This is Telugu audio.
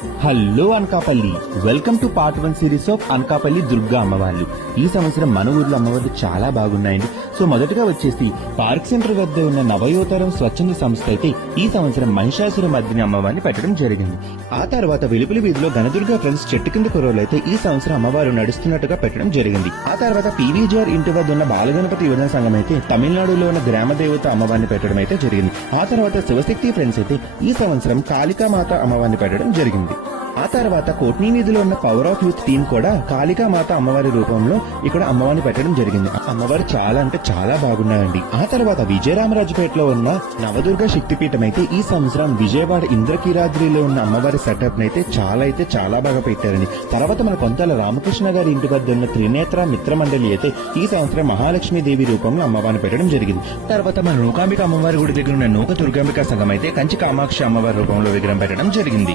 Hello Anakapalli, welcome to part 1 series of Anakapalli Durga అమ్మవార్లు. ఈ సంవత్సరం మన ఊర్లో అమ్మవార్లు చాలా బాగున్నాయండి. సో మొదటగా వచ్చేసి పార్క్ సెంటర్ వద్ద ఉన్న నవయోతరం స్వచ్ఛంద సంస్థ అయితే ఈ సంవత్సరం మహిషాసుర మర్దిని అమ్మవారిని పెట్టడం జరిగింది. ఆ తర్వాత వెలుపులి వీధిలో గణదుర్గా ఫ్రెండ్స్ చెట్టు కింద కుర్రోలు అయితే ఈ సంవత్సరం అమ్మవారు నడుస్తున్నట్టుగా పెట్టడం జరిగింది. ఆ తర్వాత పీవీజీఆర్ ఇంటి వద్ద ఉన్న బాలగణపతి యువజన సంఘం అయితే తమిళనాడులో ఉన్న గ్రామ దేవత అమ్మవారిని పెట్టడం అయితే జరిగింది. ఆ తర్వాత శివశక్తి ఫ్రెండ్స్ అయితే ఈ సంవత్సరం కాళికామాత అమ్మవారిని పెట్టడం జరిగింది. ఆ తర్వాత కోట్నీ వీధిలో ఉన్న పవర్ ఆఫ్ యూత్ టీం కూడా కాళికామాత అమ్మవారి రూపంలో ఇక్కడ అమ్మవారిని పెట్టడం జరిగింది. అమ్మవారు చాలా అంటే చాలా బాగున్నాయండి. ఆ తర్వాత విజయరామరాజుపేటలో ఉన్న నవదుర్గ శక్తిపీఠం అయితే ఈ సంవత్సరం విజయవాడ ఇంద్రకీరాద్రిలో ఉన్న అమ్మవారి సెటప్ అయితే చాలా బాగా పెట్టారండి. తర్వాత మన కొంతల రామకృష్ణ గారి ఇంటి వద్ద ఉన్న త్రినేత్ర మిత్ర మండలి అయితే ఈ సంవత్సరం మహాలక్ష్మీదేవి రూపంలో అమ్మవారిని పెట్టడం జరిగింది. తర్వాత మన నూకాంబిక అమ్మవారి గుడి దగ్గర ఉన్న నూక దుర్గాంబిక సంఘం అయితే కంచి కామాక్షి అమ్మవారి రూపంలో విగ్రహం పెట్టడం జరిగింది.